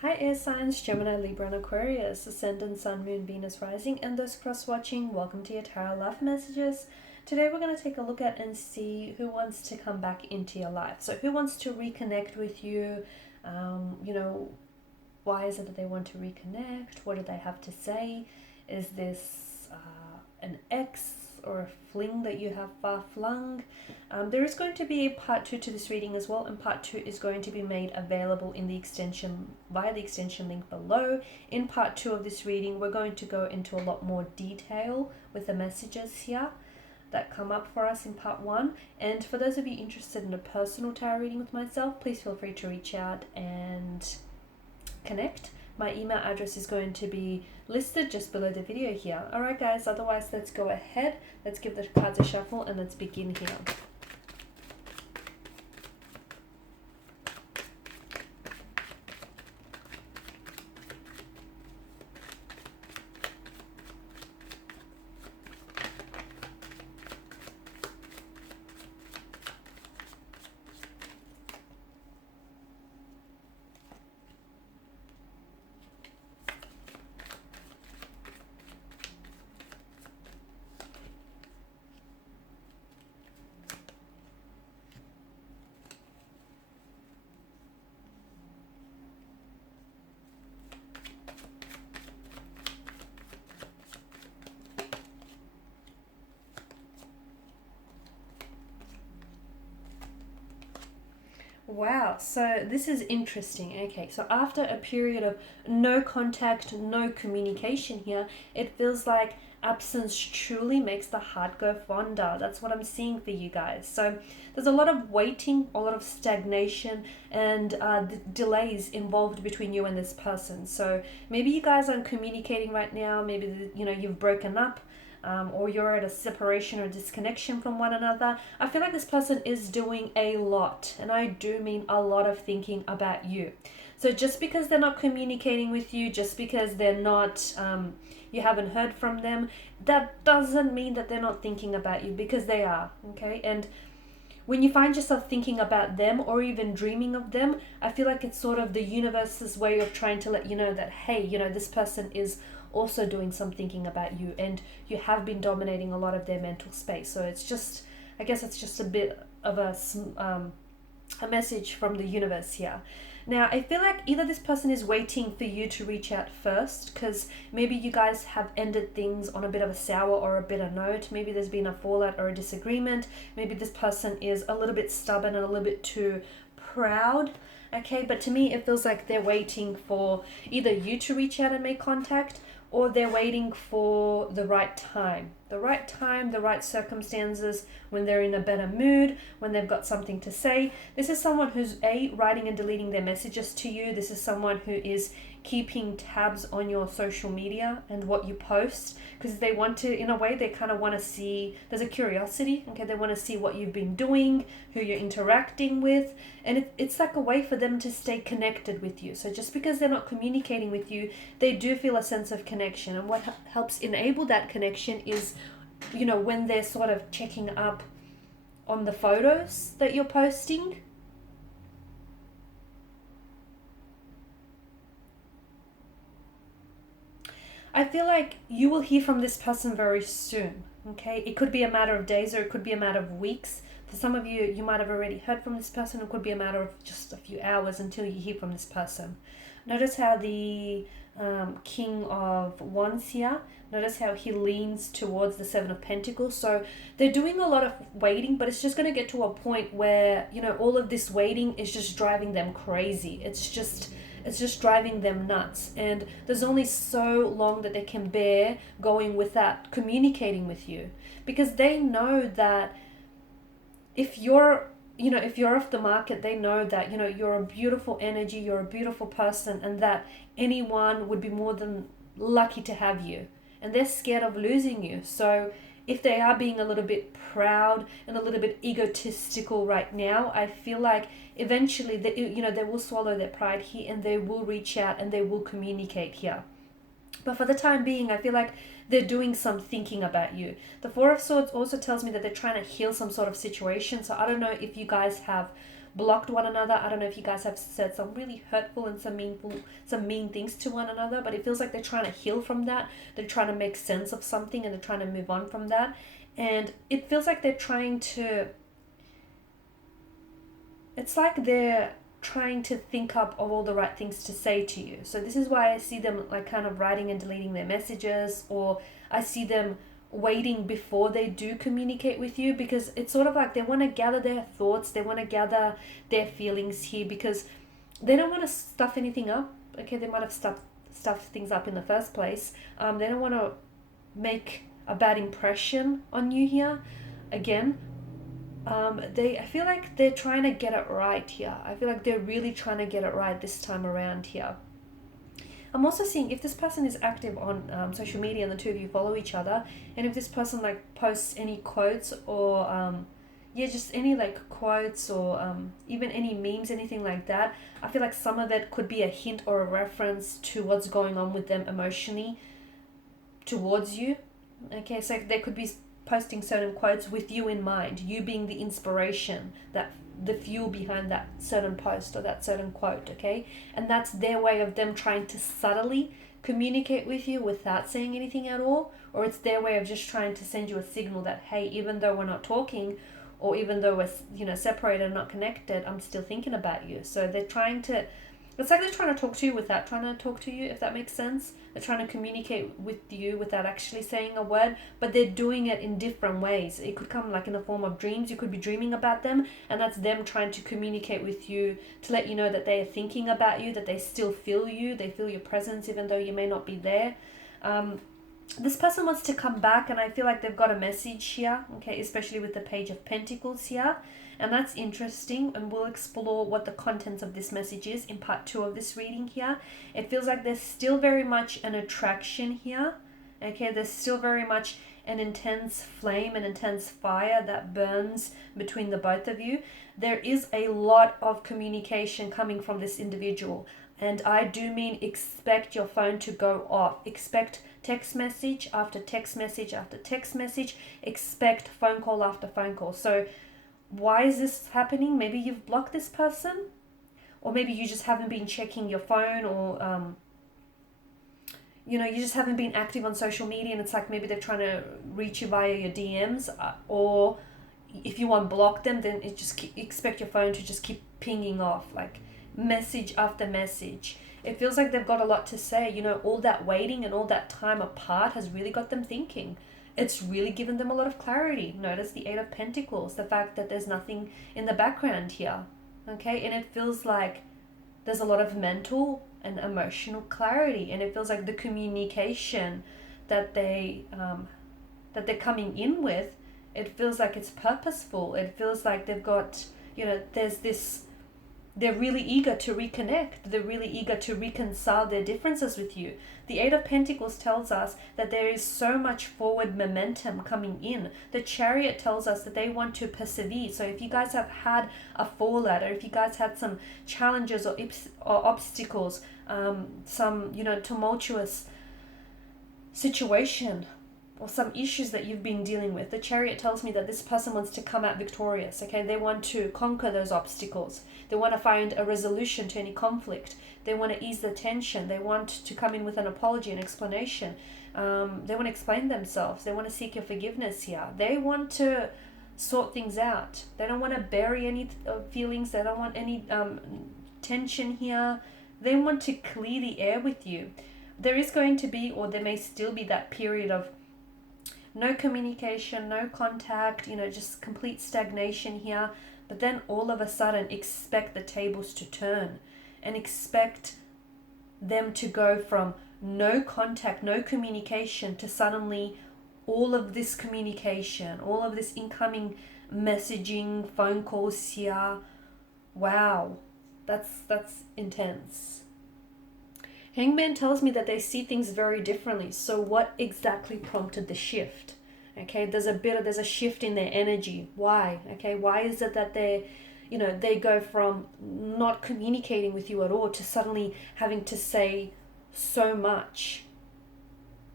Hi air signs, Gemini, Libra and Aquarius, Ascendant, Sun, Moon, Venus, Rising, and those cross-watching, welcome to your Tarot Life Messages. Today we're going to take a look at and see who wants to come back into your life. So who wants to reconnect with you, why is it that they want to reconnect, what do they have to say, is this an ex or a fling that you have far flung. There is going to be a part 2 to this reading as well, and part 2 is going to be made available in the extension via the extension link below. In part 2 of this reading, we're going to go into a lot more detail with the messages here that come up for us in part 1. And for those of you interested in a personal tarot reading with myself, please feel free to reach out and connect. My email address is going to be listed just below the video here. Alright guys, otherwise let's go ahead, let's give the cards a shuffle and let's begin here. Wow, so this is interesting. Okay, so after a period of no contact, no communication here, it feels like absence truly makes the heart go fonder. That's what I'm seeing for you guys. So there's a lot of waiting, a lot of stagnation, and delays involved between you and this person. So maybe you guys aren't communicating right now. Maybe you've broken up. Or you're at a separation or disconnection from one another. I feel like this person is doing a lot, and I do mean a lot of thinking about you. So just because they're not communicating with you, just because they're not, you haven't heard from them, that doesn't mean that they're not thinking about you, because they are, okay? And when you find yourself thinking about them or even dreaming of them, I feel like it's sort of the universe's way of trying to let you know that, hey, this person is also doing some thinking about you, and you have been dominating a lot of their mental space. So it's just, I guess it's just a bit of a message from the universe here. Now, I feel like either this person is waiting for you to reach out first, because maybe you guys have ended things on a bit of a sour or a bitter note. Maybe there's been a fallout or a disagreement. Maybe this person is a little bit stubborn and a little bit too proud. Okay, but to me, it feels like they're waiting for either you to reach out and make contact, or they're waiting for the right time, the right circumstances, when they're in a better mood, when they've got something to say. This is someone who's writing and deleting their messages to you. This is someone who is keeping tabs on your social media and what you post, because they want to, in a way, they kind of want to see, there's a curiosity, okay? They want to see what you've been doing, who you're interacting with, and it's like a way for them to stay connected with you. So just because they're not communicating with you, they do feel a sense of connection. And what helps enable that connection is, when they're sort of checking up on the photos that you're posting. I feel like you will hear from this person very soon, okay? It could be a matter of days, or it could be a matter of weeks. For some of you, you might have already heard from this person. It could be a matter of just a few hours until you hear from this person. Notice how the King of Wands here, notice how he leans towards the Seven of Pentacles. So they're doing a lot of waiting, but it's just going to get to a point where, all of this waiting is just driving them crazy. It's just driving them nuts, and there's only so long that they can bear going without communicating with you, because they know that if you're off the market, they know that you're a beautiful energy, you're a beautiful person, and that anyone would be more than lucky to have you, and they're scared of losing you. So if they are being a little bit proud and a little bit egotistical right now, I feel like eventually they will swallow their pride here, and they will reach out and they will communicate here. But for the time being, I feel like they're doing some thinking about you. The Four of Swords also tells me that they're trying to heal some sort of situation. So I don't know if you guys have blocked one another. I don't know if you guys have said some really hurtful and some mean things to one another, but it feels like they're trying to heal from that. They're trying to make sense of something and they're trying to move on from that. And it feels like they're trying to, it's like they're trying to think up of all the right things to say to you. So this is why I see them like kind of writing and deleting their messages, or I see them waiting before they do communicate with you, because it's sort of like they want to gather their thoughts, they want to gather their feelings here, because they don't want to stuff anything up. Okay, they might have stuffed things up in the first place. They don't want to make a bad impression on you here. Again, I feel like they're trying to get it right here. I feel like they're really trying to get it right this time around here. I'm also seeing if this person is active on social media and the two of you follow each other, and if this person like posts any quotes or just any like quotes or even any memes, anything like that, I feel like some of it could be a hint or a reference to what's going on with them emotionally towards you. Okay, so they could be posting certain quotes with you in mind, you being the inspiration, that the fuel behind that certain post or that certain quote. Okay, and that's their way of them trying to subtly communicate with you without saying anything at all, or it's their way of just trying to send you a signal that, hey, even though we're not talking, or even though we're separated and not connected, I'm still thinking about you. So they're trying to, it's like they're trying to talk to you without trying to talk to you, if that makes sense. They're trying to communicate with you without actually saying a word, but they're doing it in different ways. It could come like in the form of dreams. You could be dreaming about them, and that's them trying to communicate with you to let you know that they are thinking about you, that they still feel you, they feel your presence even though you may not be there. This person wants to come back, and I feel like they've got a message here, okay, especially with the Page of Pentacles here. And that's interesting, and we'll explore what the contents of this message is in part 2 of this reading here. It feels like there's still very much an attraction here. Okay, there's still very much an intense flame, an intense fire that burns between the both of you. There is a lot of communication coming from this individual. And I do mean expect your phone to go off. Expect text message after text message after text message. Expect phone call after phone call. So why is this happening? Maybe you've blocked this person, or maybe you just haven't been checking your phone, or you just haven't been active on social media, and it's like maybe they're trying to reach you via your DMs, or if you unblock them, then expect your phone to just keep pinging off like message after message. It feels like they've got a lot to say. All that waiting and all that time apart has really got them thinking. It's really given them a lot of clarity. Notice the 8 of Pentacles, the fact that there's nothing in the background here. Okay, and it feels like there's a lot of mental and emotional clarity, and it feels like the communication that they're coming in with, it feels like it's purposeful. It feels like they've got, there's this, they're really eager to reconnect. They're really eager to reconcile their differences with you. The 8 of Pentacles tells us that there is so much forward momentum coming in. The Chariot tells us that they want to persevere. So if you guys have had a fallout, or if you guys had some challenges or obstacles, some, tumultuous situation, or some issues that you've been dealing with, the Chariot tells me that this person wants to come out victorious. Okay, they want to conquer those obstacles. They want to find a resolution to any conflict. They want to ease the tension. They want to come in with an apology and explanation. They want to explain themselves. They want to seek your forgiveness here. They want to sort things out. They don't want to bury any feelings. They don't want any tension here. They want to clear the air with you. There is going to be, or there may still be, that period of no communication, no contact, just complete stagnation here. But then all of a sudden, expect the tables to turn, and expect them to go from no contact, no communication, to suddenly all of this communication, all of this incoming messaging, phone calls here. Wow, that's intense. Hangman tells me that they see things very differently. So what exactly prompted the shift? Okay, there's a shift in their energy. Why? Okay, why is it that they go from not communicating with you at all to suddenly having to say so much?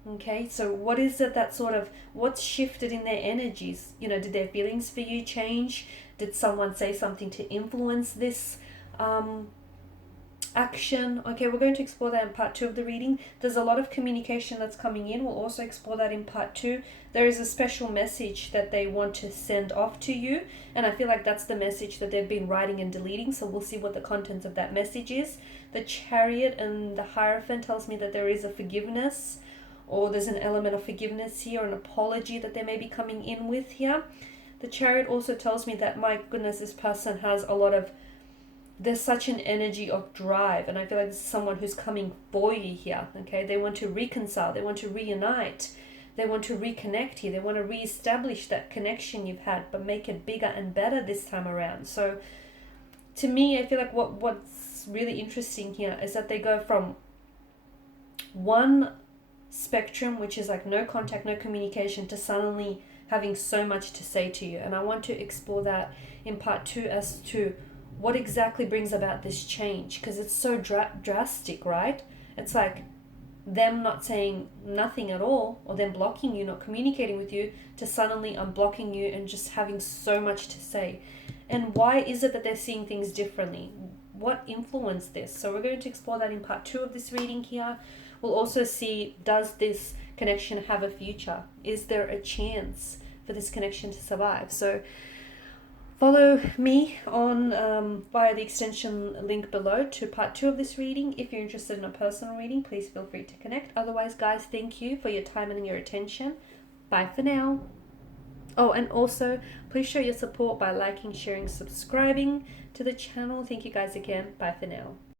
Okay, so what is it that sort of, what's shifted in their energies? You know, did their feelings for you change? Did someone say something to influence this action? Okay, we're going to explore that in part 2 of the reading. There's a lot of communication that's coming in. We'll also explore that in part 2. There is a special message that they want to send off to you, and I feel like that's the message that they've been writing and deleting, so we'll see what the contents of that message is. The Chariot and the Hierophant tells me that there is a forgiveness, or there's an element of forgiveness here, an apology that they may be coming in with here. The Chariot also tells me that, my goodness, this person has a lot of, there's such an energy of drive, and I feel like this is someone who's coming for you here. Okay, they want to reconcile, they want to reunite, they want to reconnect here, they want to reestablish that connection you've had, but make it bigger and better this time around. So to me, I feel like what's really interesting here is that they go from one spectrum, which is like no contact, no communication, to suddenly having so much to say to you. And I want to explore that in part 2 as to what exactly brings about this change, because it's so drastic, right? It's like them not saying nothing at all, or them blocking you, not communicating with you, to suddenly unblocking you and just having so much to say. And why is it that they're seeing things differently? What influenced this? So we're going to explore that in part 2 of this reading here. We'll also see, does this connection have a future? Is there a chance for this connection to survive? So follow me on via the extension link below to part 2 of this reading. If you're interested in a personal reading, please feel free to connect. Otherwise, guys, thank you for your time and your attention. Bye for now. Oh, and also, please show your support by liking, sharing, subscribing to the channel. Thank you guys again. Bye for now.